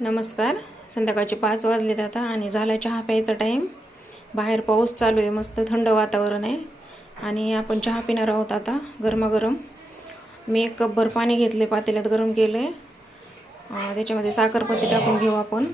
नमस्कार. संध्याकाळचे 5 वाजलेत आता आणि झाला चहा प्यायचा टाईम. बाहेर पाऊस चालू आहे, मस्त थंड वातावरण आहे आणि आपण चहा पिणार आहोत आता गरमागरम. मी 1 कपभर पाणी घेतले, पातेल्यात गरम केलं आहे. त्याच्यामध्ये साखरपत्ती टाकून घेऊ आपण.